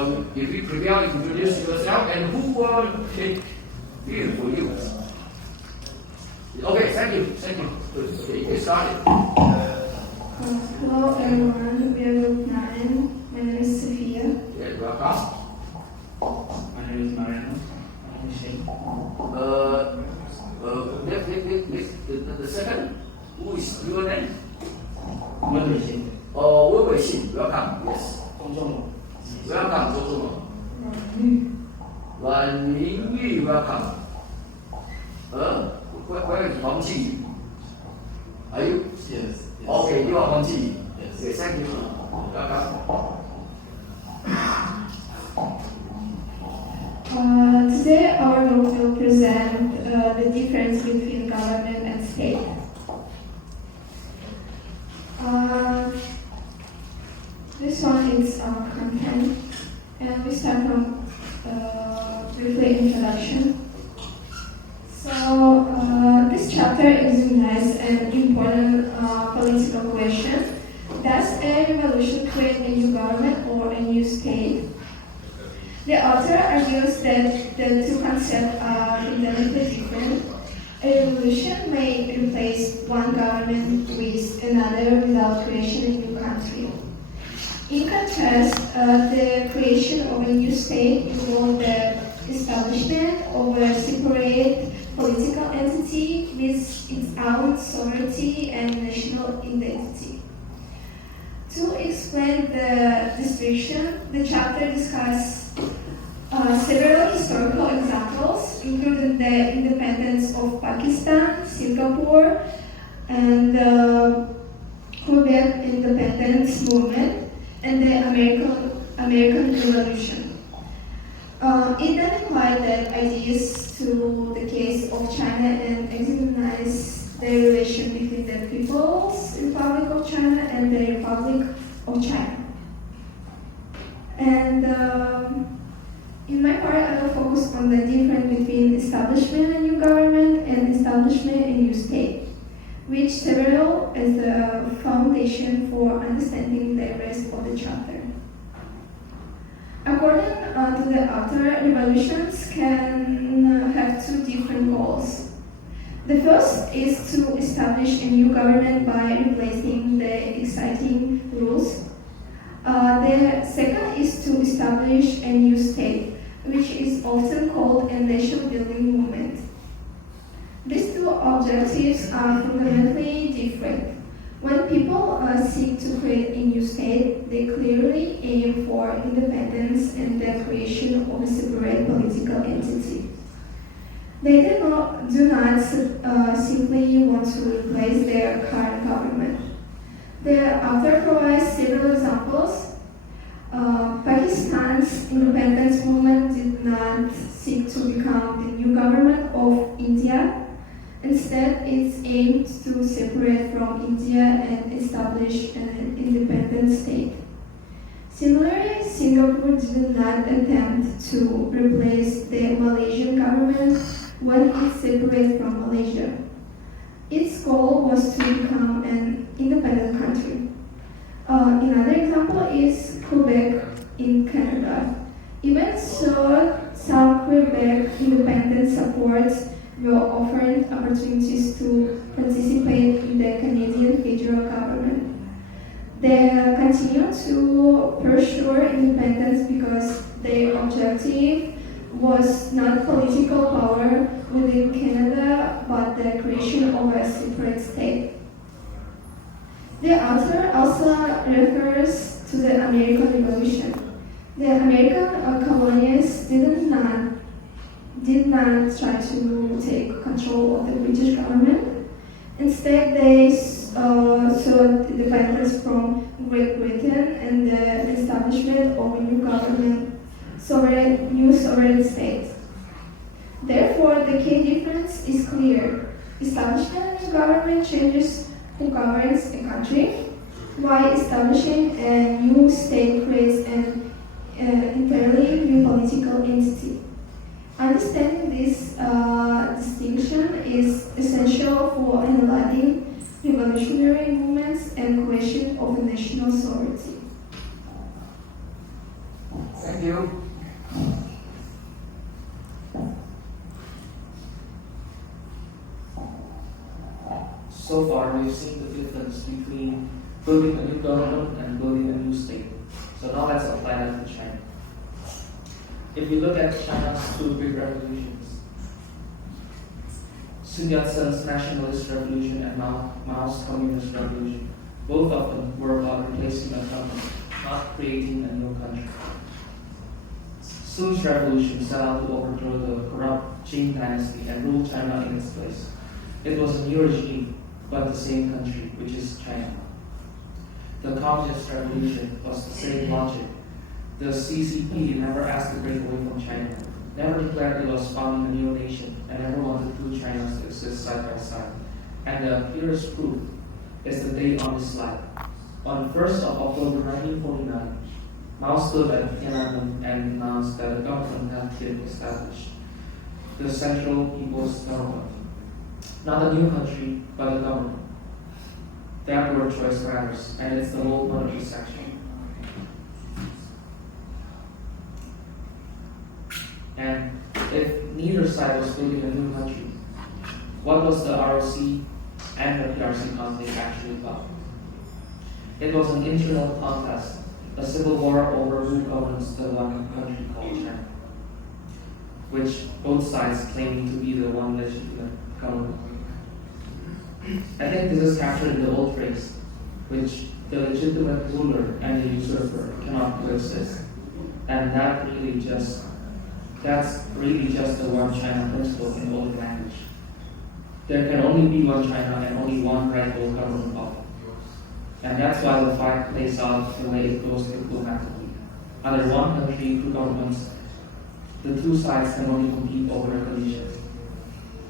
if you prepare, introduce yourself, and who will take video for you? Okay, thank you. Okay, get started. Hello everyone, we are group 9. My name is Sophia. Yes, welcome. My name is Mariano. My name is Shane. The second, who is your name? Welcome. Welcome. Yes. 公众 Welcome, 周仲龙。阮明玉 welcome. Where is Huang Qi? Are you? Yes. Okay, you are Huang Qi. Yes. Okay, thank you. Welcome. Today our group will present the difference between government and state. This one is our content, and we start from briefly introduction. So this chapter examines an important political question: does a revolution create a new government or a new state? The author argues that the two concepts are inherently different. A revolution may replace one government with another without creating a new country. In contrast, the creation of a new state involves the establishment of a separate political entity with its own sovereignty and national identity. To explain the distinction, the chapter discusses several historical examples, including the independence of Pakistan, Singapore, and the Quebec independence movement, and the American Revolution. It then applied the ideas to the case of China and examined the relation between the People's Republic of China and the Republic of China. And in my part, I will focus on the difference between establishment a new government and establishment a new state, which several as a foundation for understanding the rest of the chapter. According to the author, revolutions can have two different goals. The first is to establish a new government by replacing the existing rules. The second is to establish a new state, which is often called a nation-building movement. These two objectives are fundamentally different. When people seek to create a new state, they clearly aim for independence and the creation of a separate political entity. They do not simply want to replace their current government. The author provides several examples. Pakistan's independence movement did not seek to become the new government of India. Instead, it aimed to separate from India and establish an independent state. Similarly, Singapore did not attempt to replace the Malaysian government when it separated from Malaysia. Its goal was to become an independent country. Another example is Quebec in Canada. Even so, some Quebec independent supports were offered opportunities to participate in the Canadian federal government. They continue to pursue independence because their objective was not political power within Canada, but the creation of a separate state. The author also refers to the American Revolution. The American colonists did not try to take control of the British government. Instead, they sought independence from Great Britain and the establishment of a new government, new sovereign state. Therefore, the key difference is clear. Establishment of a new government changes who governs a country, while establishing a new state creates an entirely new political entity. Understanding this distinction is essential for analyzing revolutionary movements and question of national sovereignty. Thank Thank you. So far, we've seen the difference between building a new government and building a new state. So now let's apply that to China. If we look at China's two big revolutions, Sun Yat-sen's nationalist revolution and Mao's communist revolution, both of them were about replacing a government, not creating a new country. Sun's revolution set out to overthrow the corrupt Qing dynasty and rule China in its place. It was a new regime, but the same country, which is China. The Communist Revolution was the same logic. The CCP never asked to break away from China, never declared it was founding a new nation, and never wanted two Chinas to exist side by side. And the clearest proof is the date on this slide. On the 1st of October 1949, Mao stood at Tiananmen and announced that the government had been established, the Central People's Government. Not a new country, but a government. That word choice matters, and it's the whole point of this section. And if neither side was building a new country, what was the ROC and the PRC conflict actually about? It was an internal contest, a civil war over who governs the one country called China, which both sides claiming to be the one legitimate government. I think this is captured in the old phrase, which the legitimate ruler and the usurper cannot coexist. And that's really just the one China principle in old language. There can only be one China and only one rightful government of it. And that's why the fight plays out the way it goes diplomatically. Under one country, two governments, the two sides can only compete over the conditions.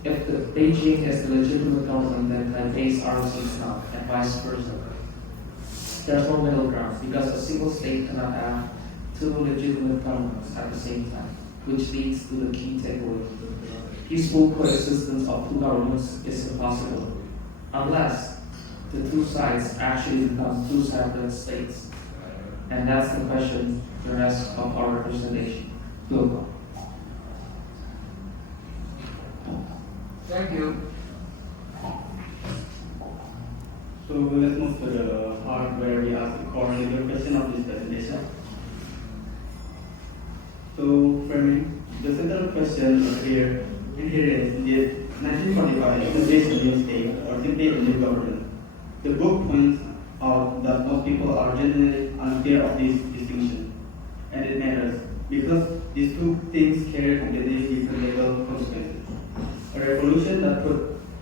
If the Beijing is the legitimate government, then Taipei's ROC is not, and vice versa. There's no middle ground, because a single state cannot have two legitimate governments at the same time, which leads to the key takeaway. Peaceful coexistence of two governments is impossible, unless the two sides actually become two separate states. And that's the question the rest of our representation will go. Thank you. So let's move to the part where we ask the core question of this presentation. So framing, the central question here is, did 1945 establish a new state or simply a new government? The book points out that most people are genuinely unclear of this distinction, and it matters because these two things carry completely different legal consequences. A revolution that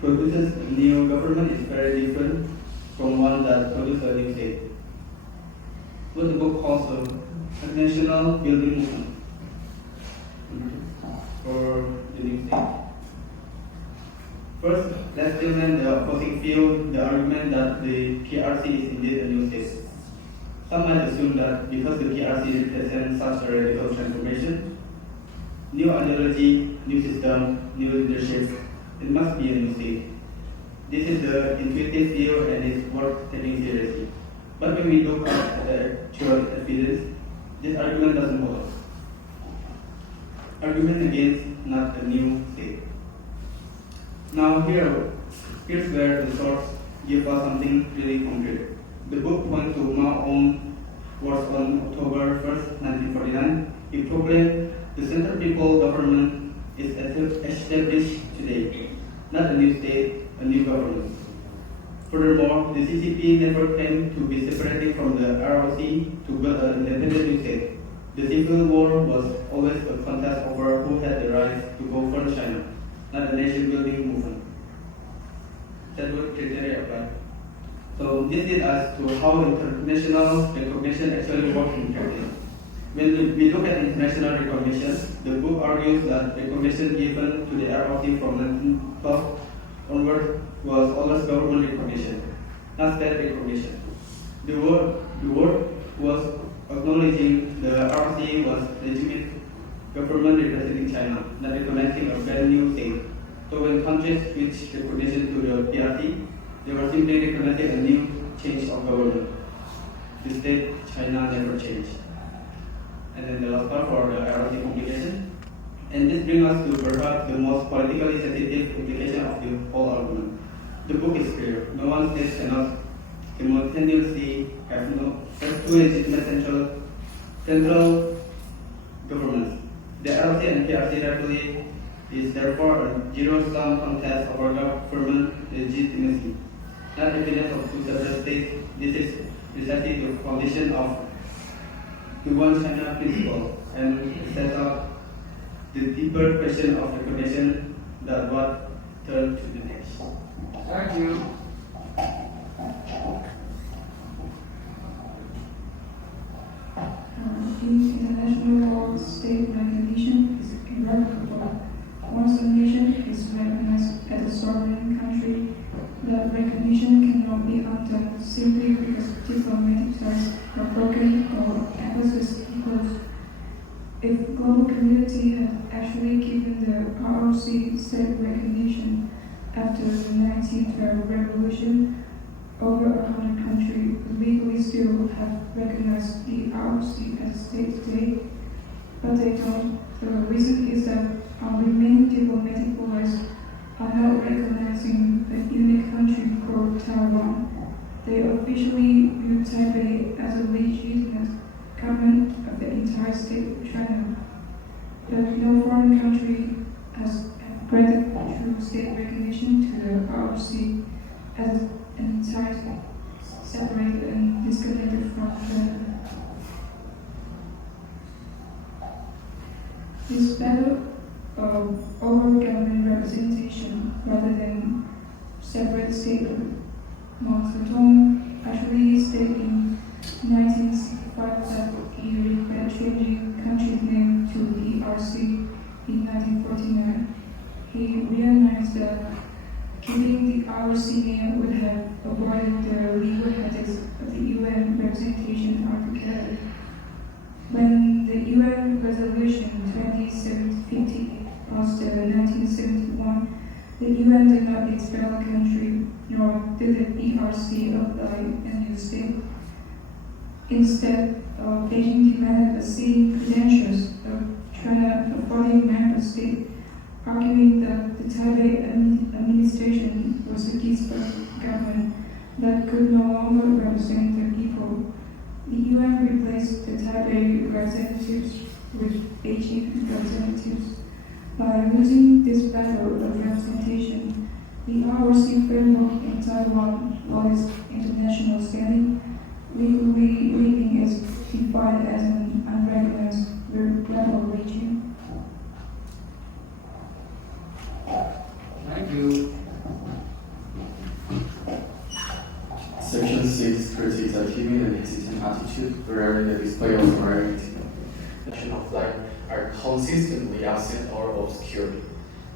produces a new government is very different from one that produces a new state. What the book calls a national building movement for the new state. First, let's examine the opposing view, the argument that the PRC is indeed a new state. Some might assume that because the PRC represents such a radical transformation, new ideology, new system, new leadership, it must be a new state. This is the intuitive view and it's worth taking seriously. But when we look at the actual evidence, this argument doesn't hold. Argument against not a new state. Now here's where the source gives us something really concrete. The book points to Mao's own words on October 1st, 1949. He proclaimed the Central People government is established today, not a new state, a new government. Furthermore, the CCP never claimed to be separating from the ROC to build an independent new state. The Civil War was always a contest over who had the right to go for China, not a nation-building movement. That would criteria apply. So this leads us to how international recognition actually works in practice. When we look at international recognition, the book argues that recognition given to the ROC from 1912 onward was always government recognition, not state recognition. The word was acknowledging the ROC was legitimate government representing China, not recognizing a brand new state. So when countries switched recognition to the PRC, they were simply recognizing a new change of government. The state China never changed. and then the last part for the ROC complication. And this brings us to perhaps the most politically sensitive implication of the whole argument. The book is clear. No one state cannot simultaneously have two legitimate central governments. The ROC and PRC rapidly is therefore a zero-sum contest over government legitimacy, not evidence of two separate states. This is precisely the foundation of the One China principle and sets up the deeper question of recognition that what turn to the next. Thank you. In international law, state recognition is irrevocable. Once a nation is recognized as a sovereign country, that recognition cannot be undone simply because diplomatic ties are broken or emphasis imposed. If the global community had actually given the ROC state recognition after the 1912 revolution, over 100 countries would legally still have recognized the ROC as a state today, but they don't. The reason is that our remaining diplomatic bodies are not recognizing a unique country called Taiwan. They officially view Taipei as a legitimate government of the entire state of China. But no foreign country has granted true state recognition to the ROC as an entirely separated and disconnected from China. This battle over government representation rather than separate statehood. Mao Zedong actually stated in 1965 that he regretted changing country's name to the RC in 1949. He realized that keeping the RC name would have avoided the legal headaches of the UN representation altogether. When the UN Resolution 2750 passed in 1971, the UN did not expel a country, nor did the PRC apply a new state. Instead, Beijing demanded the same credentials of China, a 40-member state, arguing that the Taipei administration was a disparate government that could no longer represent the people. The UN replaced the Taipei representatives with Beijing representatives. By losing this battle of representation, the ROC framework in Taiwan lost international standing, legally leaving it defined as an unrecognized rebel region. Thank you. Section 6 critiques a timid and hesitant attitude regarding the display of morality. Of life are consistently absent or obscured.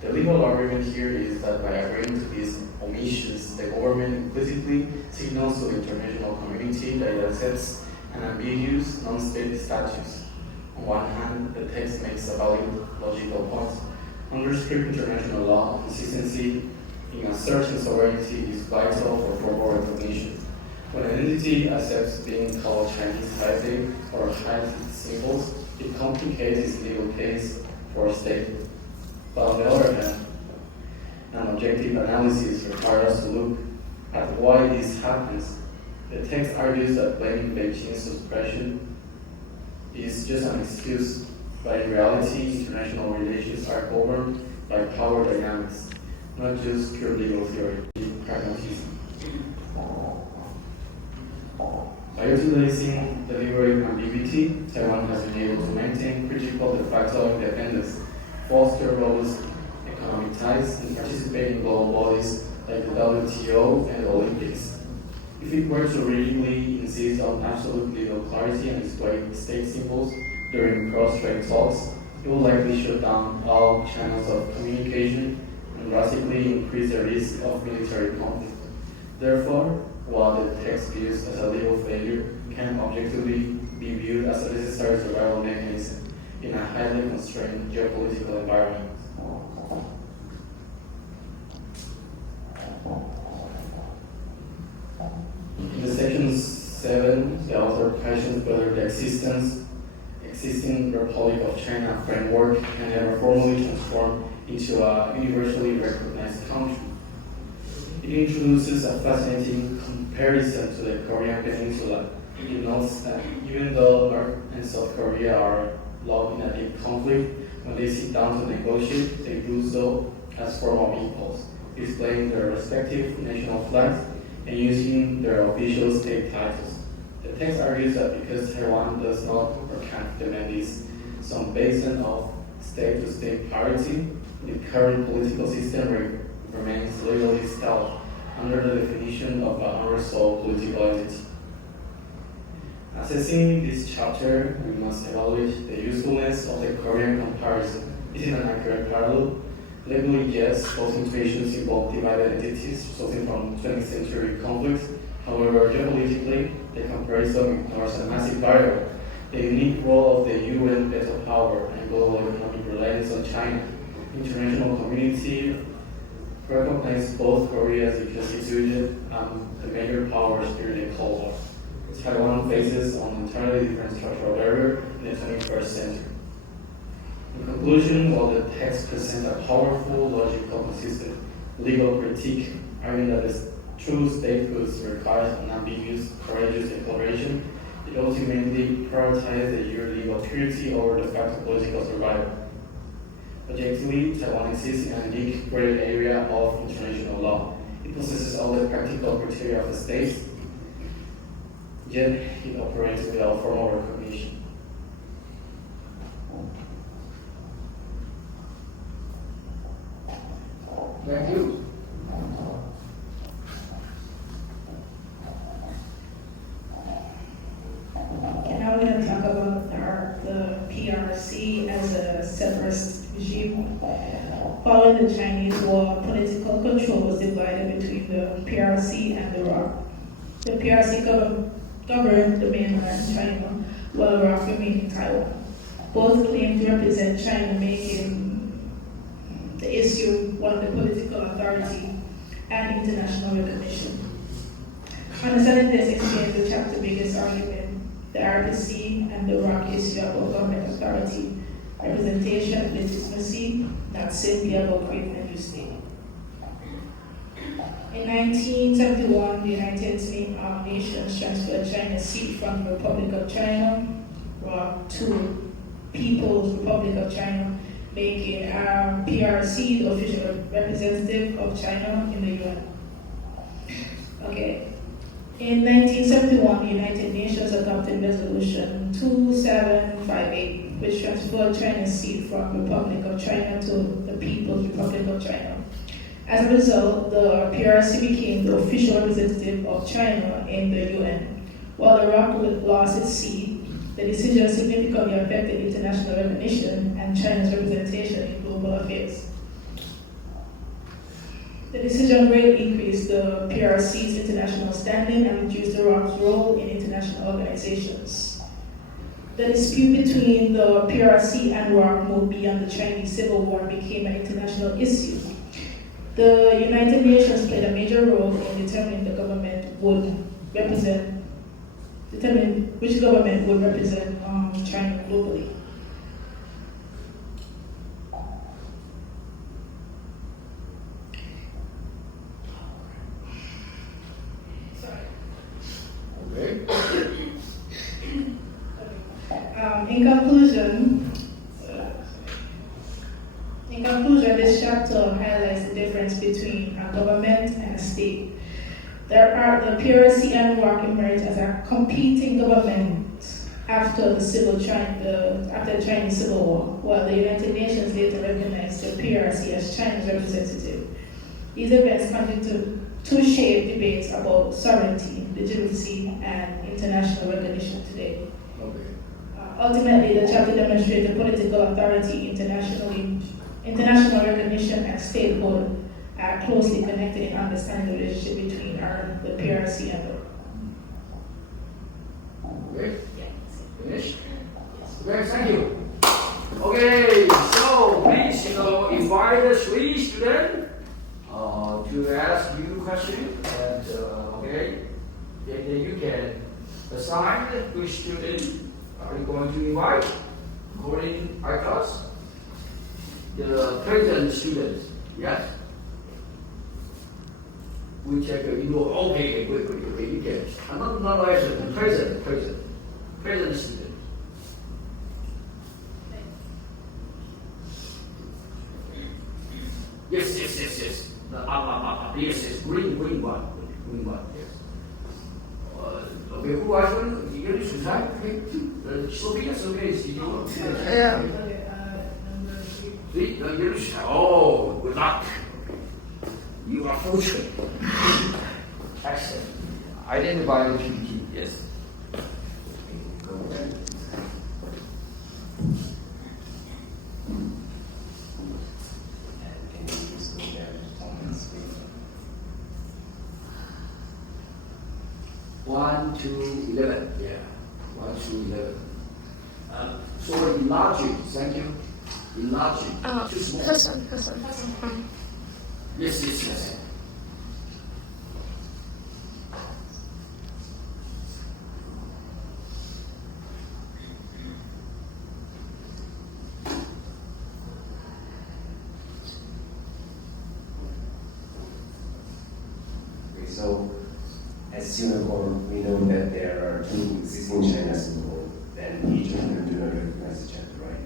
The legal argument here is that by agreeing to these omissions, the government implicitly signals to the international community that it accepts an ambiguous non-state status. On one hand, the text makes a valid logical point. Under strict international law, consistency in asserting sovereignty is vital for proper recognition. When an entity accepts being called Chinese Taipei or hides its symbols, it complicates its legal case for a state. But on the other hand, an objective analysis requires us to look at why this happens. The text argues that blaming Beijing's suppression is just an excuse, but in reality, international relations are governed by power dynamics, not just pure legal theory, pragmatism. By utilizing deliberate ambiguity, Taiwan has been able to maintain critical de facto independence, foster robust economic ties, and participate in global bodies like the WTO and the Olympics. If it were to rigidly insist on absolute legal clarity and display state symbols during cross-strait talks, it will likely shut down all channels of communication and drastically increase the risk of military conflict. Therefore, while the text views as a legal failure, can objectively be viewed as a necessary survival mechanism in a highly constrained geopolitical environment. In the section 7, the author questions whether the existence existing Republic of China framework and never formally transformed into a universally recognized country. It introduces a fascinating comparison to the Korean Peninsula. It notes that even though North and South Korea are locked in a deep conflict, when they sit down to negotiate, they do so as formal equals, displaying their respective national flags and using their official state titles. The text argues that because Taiwan does not or can't demand this, some basin of state-to-state parity, the current political system remains legally stalled under the definition of an unresolved political entity. Assessing this chapter, we must evaluate the usefulness of the Korean comparison. Is it an accurate parallel? Legally, yes, both situations involve divided entities resulting from 20th century conflicts. However, geopolitically, the comparison ignores a massive variable, the unique role of the UN veto power and global economic reliance on China. International community recognized both Korea as constituted the major powers during the Cold War. Taiwan faces an entirely different structural barrier in the 21st century. In conclusion, while the text presents a powerful, logical, consistent legal critique, arguing that the true statehood requires an ambiguous, courageous declaration, it ultimately prioritizes the your legal purity over the fact of political survival. Objectively, Taiwan exists in a unique gray area of international law. It possesses all the practical criteria of a state, yet it operates without formal recognition. Thank you. Okay, now we're going to talk about the PRC as a separatist regime. Following the Chinese War, political control was divided between the PRC and the ROC. The PRC governed the mainland China, while ROC remained in Taiwan. Both claimed to represent China, making the issue one of the political authority and international recognition. Understanding this explains the chapter's biggest argument, the RPC and the ROC issue about government authority, representation, and legitimacy, not simply about creating a new state. In 1971, the United Nations transferred China's seat from the Republic of China to People's Republic of China, making PRC the official representative of China in the UN. Okay. In 1971, the United Nations adopted Resolution 2758, which transferred China's seat from Republic of China to the People's Republic of China. As a result, the PRC became the official representative of China in the UN. While the ROC lost its seat, the decision significantly affected international recognition and China's representation in global affairs. The decision greatly increased the PRC's international standing and reduced the ROC's role in international organizations. The dispute between the PRC and ROC moved beyond the Chinese Civil War and became an international issue. The United Nations played a major role in determining which government would represent China globally. Okay. In conclusion, this chapter highlights the difference between a government and a state. The PRC and ROC emerged as a competing government after the Chinese Civil War, while the United Nations later recognized the PRC as China's representative. These events continued to shape debates about sovereignty, legitimacy, and international recognition today. Okay. Ultimately, the chapter demonstrates the political authority, international recognition, and statehood are closely connected in understanding the relationship between the PRC and the Okay. Finish? Okay, thank you. Okay, so please, invite the 3 students to ask you questions, and then you can assign which student are you going to invite. According to our class, the present students, yes? We check, okay, good, you get it. Not actually, present student. Yes. The up. Yes, green one, yes. Okay, who are you? You need to try, okay? Sophia, is you. Yeah. Number 3. See, you need to try. Oh, good luck. You are fortunate. Excellent. Identify the PPT, yes. One to 11, yeah. 1 to 11. So enlarge it, thank you. Enlarge it. Too small. person. Yes. So, as Singapore, we know that there are 2 existing Chinas in the world, and each of them do not recognize each other, right?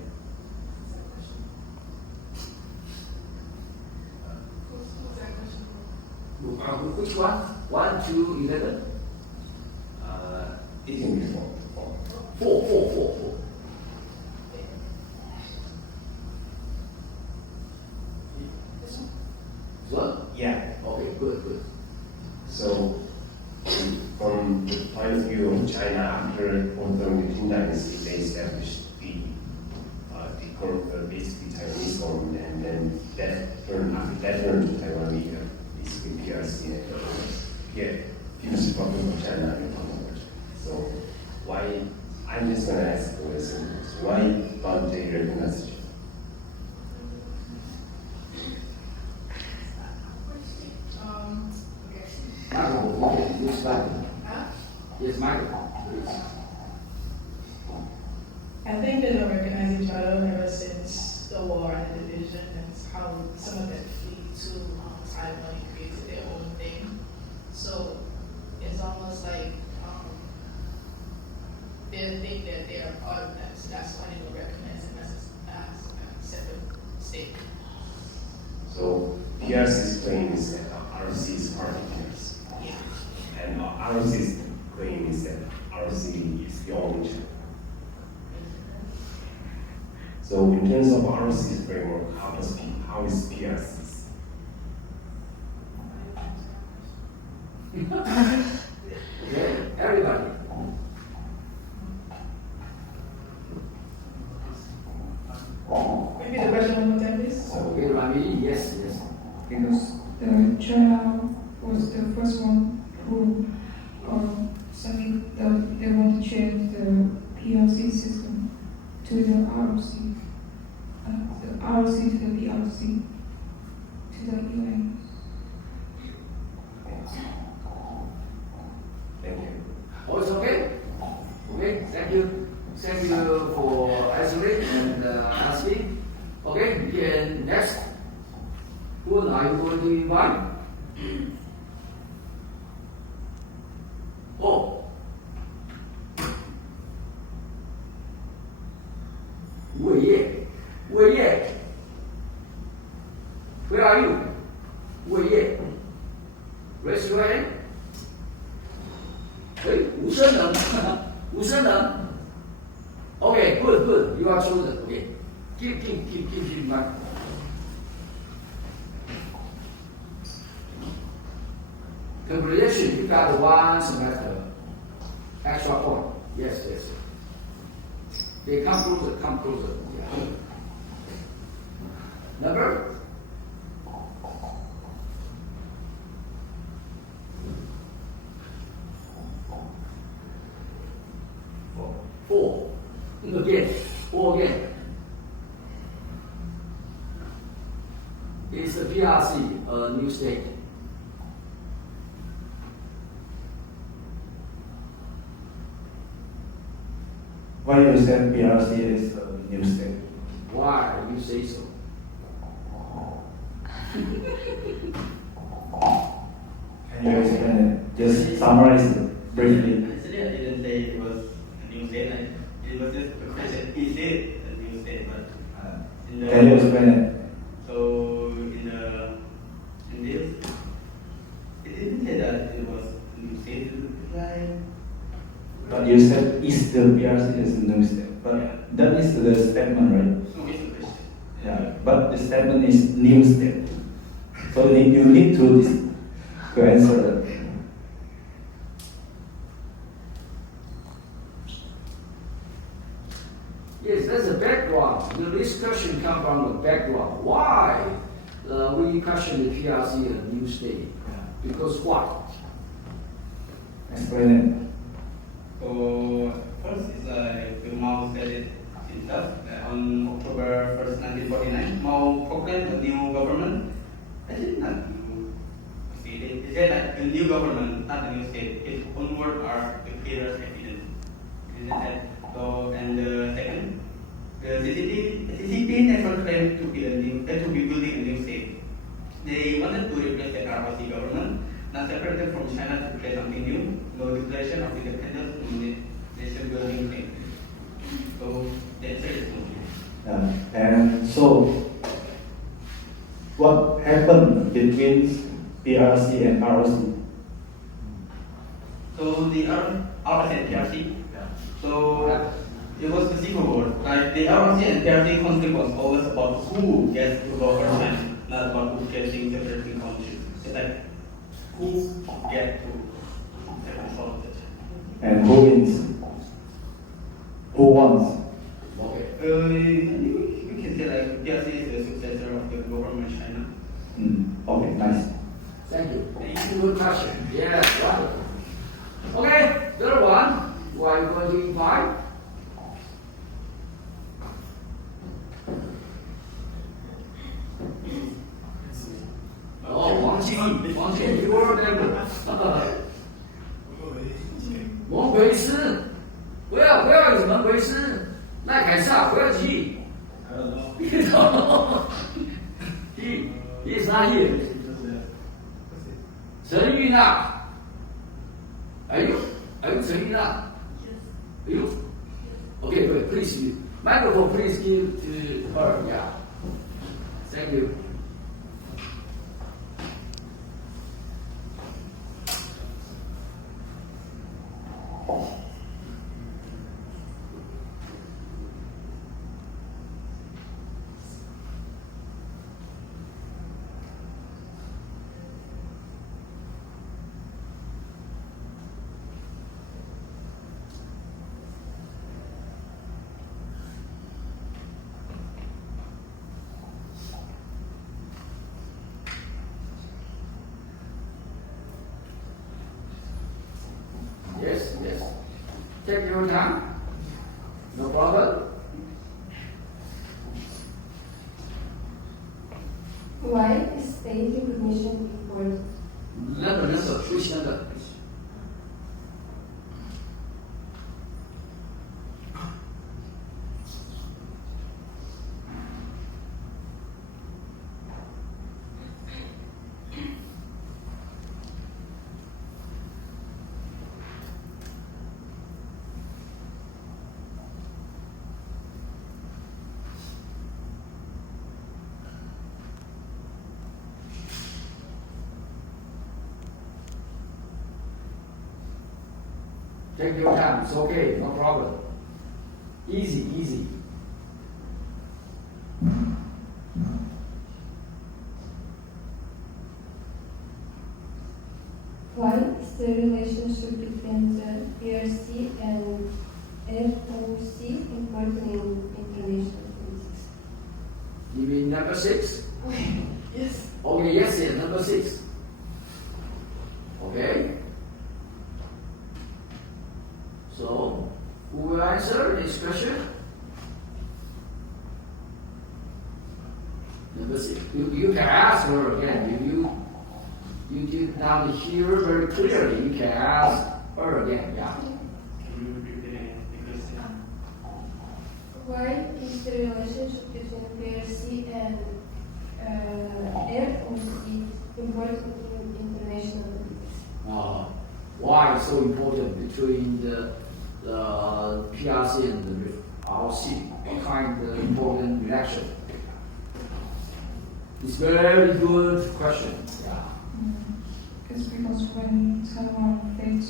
Which one? 1 to 11? It can be 4. 4. What? Yeah. Okay, good. So, from the point of view of China, after overthrowing the Qing dynasty, they established basically Taiwanese government, and then after that turned to Taiwan, we have basically PRC and People's Republic of China and Republic of China. So, why? I'm just going to ask the question: why don't they recognize each other? Michael, okay, this slide. Yes, Michael, please. I think they don't recognize each other ever since the war and the division, and how some of them flee to Taiwan and created their own thing. So it's almost like they think that they are part of that, so that's why they don't recognize them as a separate state. So PRC's claim is that RC is part of PRC. Yeah. And RC's claim is that RC is the only China. So in terms of RC's framework, how is PRC's? Okay, everybody. Maybe the question one more time, please. Okay, Rami, yes. Because the China was the first one who they want to change the PRC system to the ROC, the ROC to the PRC, to the UN. Thank you. Oh, it's okay? Okay, thank you. Thank you for answering and asking. Okay, begin next. Who are you going to invite? Oh. Wei Ye. Where are you? Wei Ye. Raise your hand. Hey, Wu Shen. Okay, good. You are chosen. Okay. Keep in mind. Congratulations, you got 1 semester extra point. Yes. Okay, come closer. Yeah. Number? Four. Four again. It's the PRC, a new state. Why you said PRC is a new state. Why you say so? Can you explain it? Just summarize it briefly. Actually, I didn't say it was a new state. It was just a question. Is it a new state? But in the, Can you explain it? So in this, it didn't say that it was a new state. Like, But you said is the PRC is a new state. But that is the statement, right? no, it's a question. Yeah. But the statement is new state. So you need to answer that. Yes, that's the background. This question comes from the background. Why we question the PRC a new state? Because what? Explain So first is the Mao said it himself on October 1st, 1949. Mao proclaimed a new government. Actually, not new state. He said that a new government, not a new state. His own words are the clearest evidence. So, and the second, the CCP never claimed to be building a new state. They wanted to replace the ROC government, not separated from China to create something new. No declaration of independence in the nation building thing. So the answer is no. And so, what happened between PRC and ROC? So the ROC and PRC. So it was the civil war. Like the ROC and PRC conflict was always about who gets to govern China, not about who gets in separating countries. It's like who get to control it. And who wins? Who wants? Okay. We can say like PRC is the successor of the government China. Okay, nice. Thank you. Thank you. Good question. Yeah, wonderful. Okay, the other one. Who are you going to invite? Oh, Wang Jing, you are member. 蒙奎斯，不要有蒙奎斯，赖凯撒不要急。He is not here. 陈玉娜，Are you陈玉娜？You? Okay, wait, please give microphone. Please give to her. Yeah. Thank you. Yes. Take your time. No problem. Why is state recognition important? Number, which number? Take your time. It's okay. No problem. Easy. Why is the relationship between the PRC and FOC important in international politics? You mean number 6? Yes. Okay, yes, number 6. Okay. So, who will answer this question? Number 6. You can ask her again. You did not hear very clearly. You can ask her again. Yeah. Can you repeat the question? Why Why is the relationship between PRC and ROC important in international politics? Why so important between the PRC and the ROC? What kind of important relation? It's very good question. Yeah. It's because when Taiwan failed to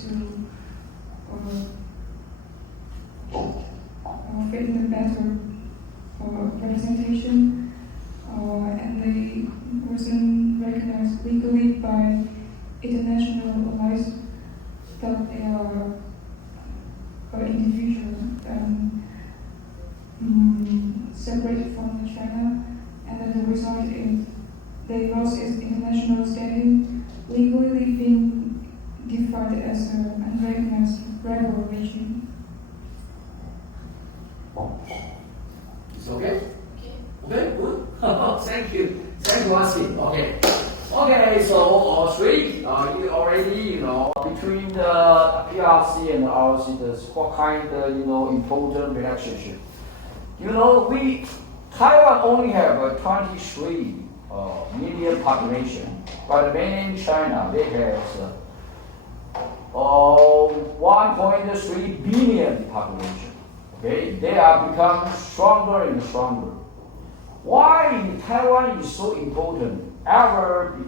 fit in the better representation, and they wasn't recognized legally by international allies, that they are individuals and separated from China, and as a result, they lost its international standing, legally being defined as an unrecognized rebel regime. It's okay? Okay, good. Thank you. Thank you, Wasi. Okay. Okay, so three, you already, between the PRC and the ROC, there's what kind of, important relationship. Taiwan only have a 23 million population, but mainland China, they have 1.3 billion population. Okay, they are become stronger and stronger. Why Taiwan is so important ever?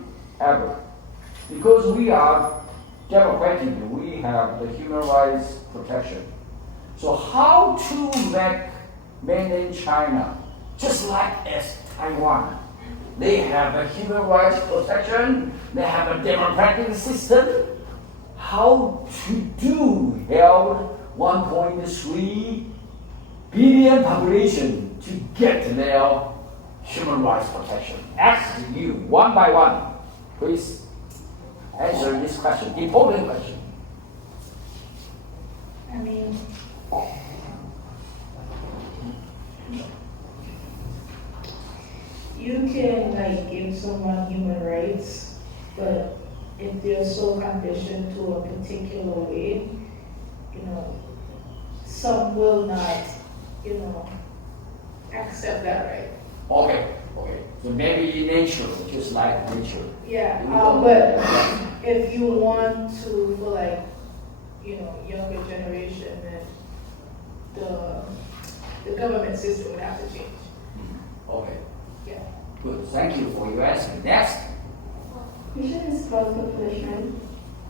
Because we are democratic, we have the human rights protection. So how to make mainland China just like as Taiwan? They have a human rights protection, they have a democratic system. How to do help 1.3 billion population to get their human rights protection? Ask you one by one. Please answer this question, important question. I mean, you can give someone human rights, but if they're so conditioned to a particular way, some will not, accept that right. Okay. So maybe nature, just like nature. Yeah, but if you want to, for younger generation, then the government system would have to change. Okay. Yeah. Good. Thank you for your answer. Next. Question is about population.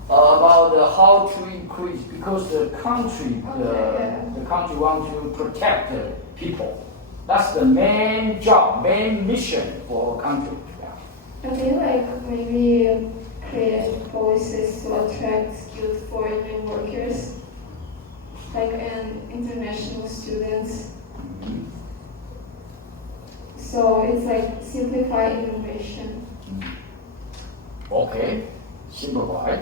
About how to increase, because the country, the country wants to protect the people. That's the main job, main mission for a country. Yeah. Okay, maybe create policies to attract skilled foreign workers, and international students. So it's simplify innovation. Okay, simplify.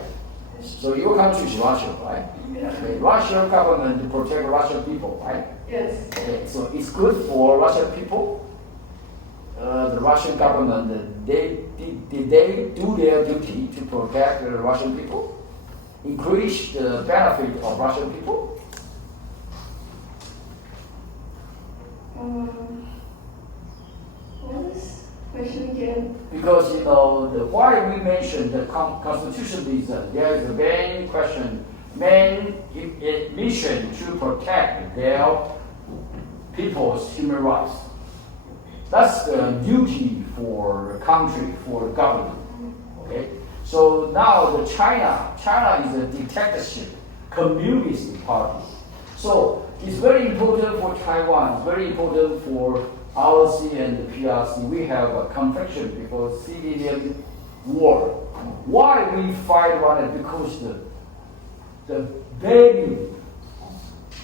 So your country is Russia, right? Yeah. The Russian government to protect Russian people, right? Yes. Okay, so it's good for Russian people. The Russian government, did they do their duty to protect the Russian people? Increase the benefit of Russian people? What is question again? Because why we mentioned the constitution is there is a main question, main mission to protect their people's human rights. That's the duty for the country, for the government. Okay. So now China is a dictatorship, communist party. So it's very important for Taiwan. It's very important for ROC and the PRC. We have a confliction before civilian war. Why we fight on it? Because the value,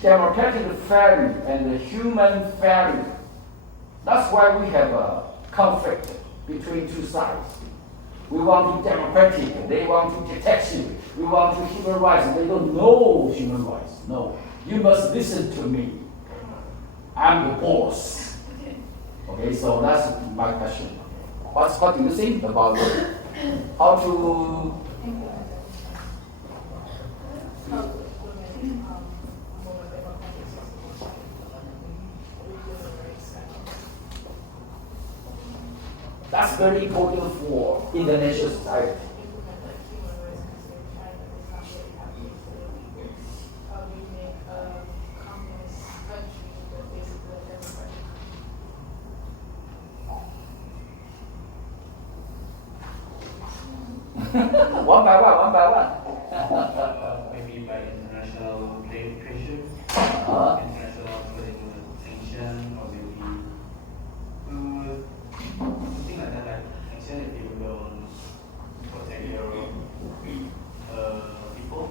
democratic value and the human value. That's why we have a conflict between two sides. We want to democratic, they want to dictatorship. We want to human rights, they don't know human rights. No, you must listen to me. I'm the boss. Okay, so that's my question. What do you think about how to That's very important for international society. One by one. Maybe by international trade pressure, Uh-huh. international political sanction, or maybe something like that, like sanction if you don't protect your people.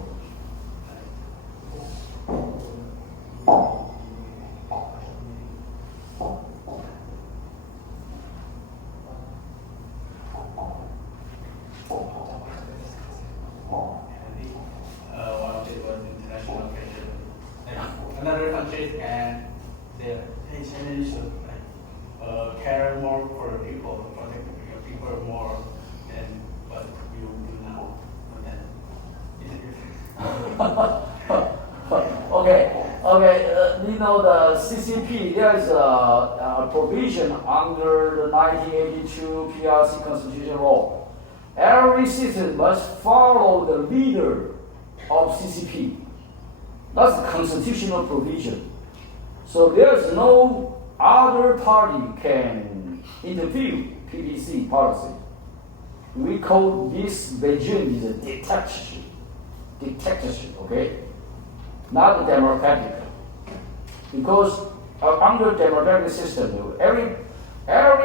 One of it was international pressure. And another countries can say, hey, China, you should care more for the people, protect the people more than what you do now. But then, Okay. You know the CCP. There is a provision under the 1982 PRC Constitution law. Every citizen must follow the leader of CCP. That's a constitutional provision. So there's no other party can interfere PPC policy. We call this regime is a dictatorship, okay? Not democratic. Because under democratic system, every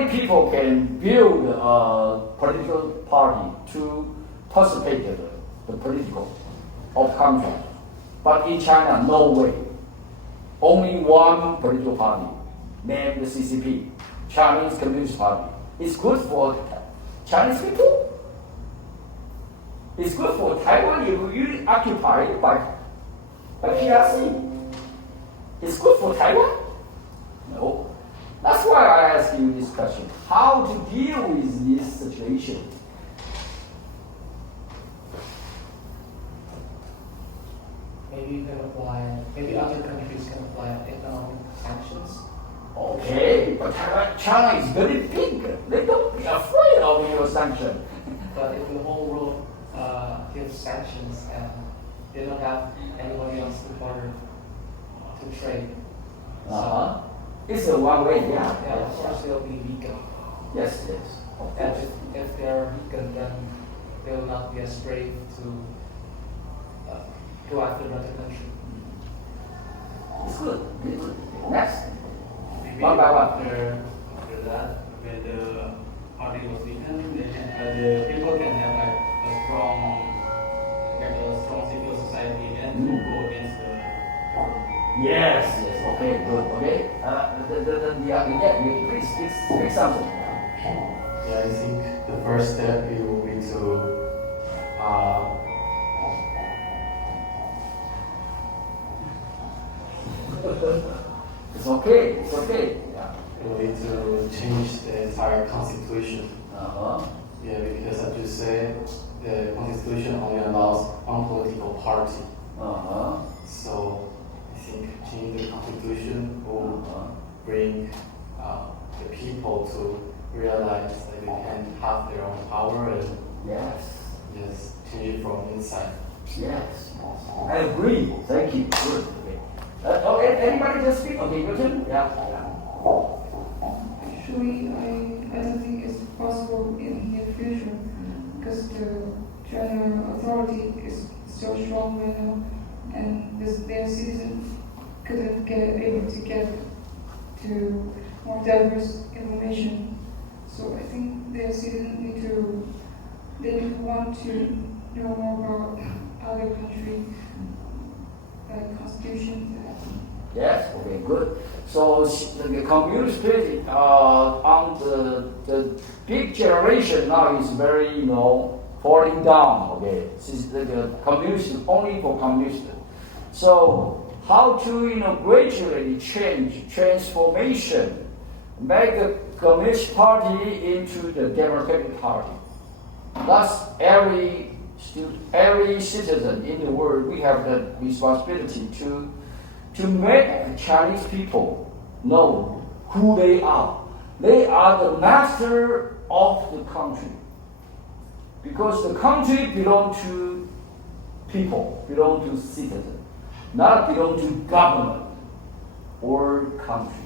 people can build a political party to participate in the political of country. But in China, no way. Only one political party, named the CCP, Chinese Communist Party. It's good for Chinese people. It's good for Taiwan if you occupied by PRC. It's good for Taiwan? No. That's why I ask you this question. How to deal with this situation? Maybe you can apply, maybe other countries can apply economic sanctions. Okay, but China is very big. They don't be afraid of your sanction. But if the whole world gives sanctions and they don't have anybody else to barter to trade, Uh-huh. It's a one way, yeah. yeah, of course they'll be weakened. Yes. Of And course. if they're weakened, then they will not be as brave to go after another country. It's good. Next. maybe One by one. after that, when the party was weakened, the people can have like a strong civil society and to go against the government. Yes. Okay, good. Okay. Please speak something. Yeah, I think the first step it will be to It's okay. Yeah. it will be to change the entire constitution. Uh-huh. Yeah, because as you said, the constitution only allows one political party. Uh-huh. So I think changing the constitution will bring the people to realize that they can have their own power and Yes. change it from inside. Yes. I agree. Thank you. Good. Okay. Anybody just speak? Okay, your turn. Yeah. Actually, I don't think it's possible in the future because the China authority is so strong right now, and their citizens couldn't get able to get to more diverse information. So I think their citizens need to want to know more about other countries, like constitutions. Yes. Okay. Good. So the communist party on the big generation now is very falling down. Okay. Since the communist is only for communists. So how to gradually transformation, make the communist party into the democratic party. Thus, every citizen in the world, we have the responsibility to make the Chinese people know who they are. They are the master of the country. Because the country belongs to people, belongs to citizens, not belong to government or country.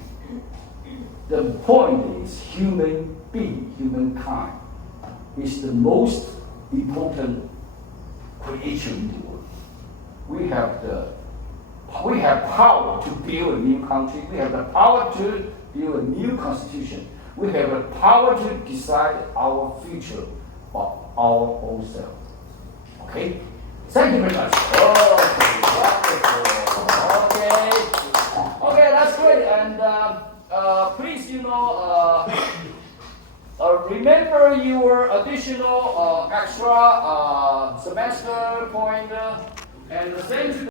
The point is human being, humankind is the most important creation in the world. We have power to build a new country. We have the power to build a new constitution. We have the power to decide our future of our own self. Okay? Thank you very much. Okay, wonderful. Okay, that's great. And please, remember your additional extra semester point and the same.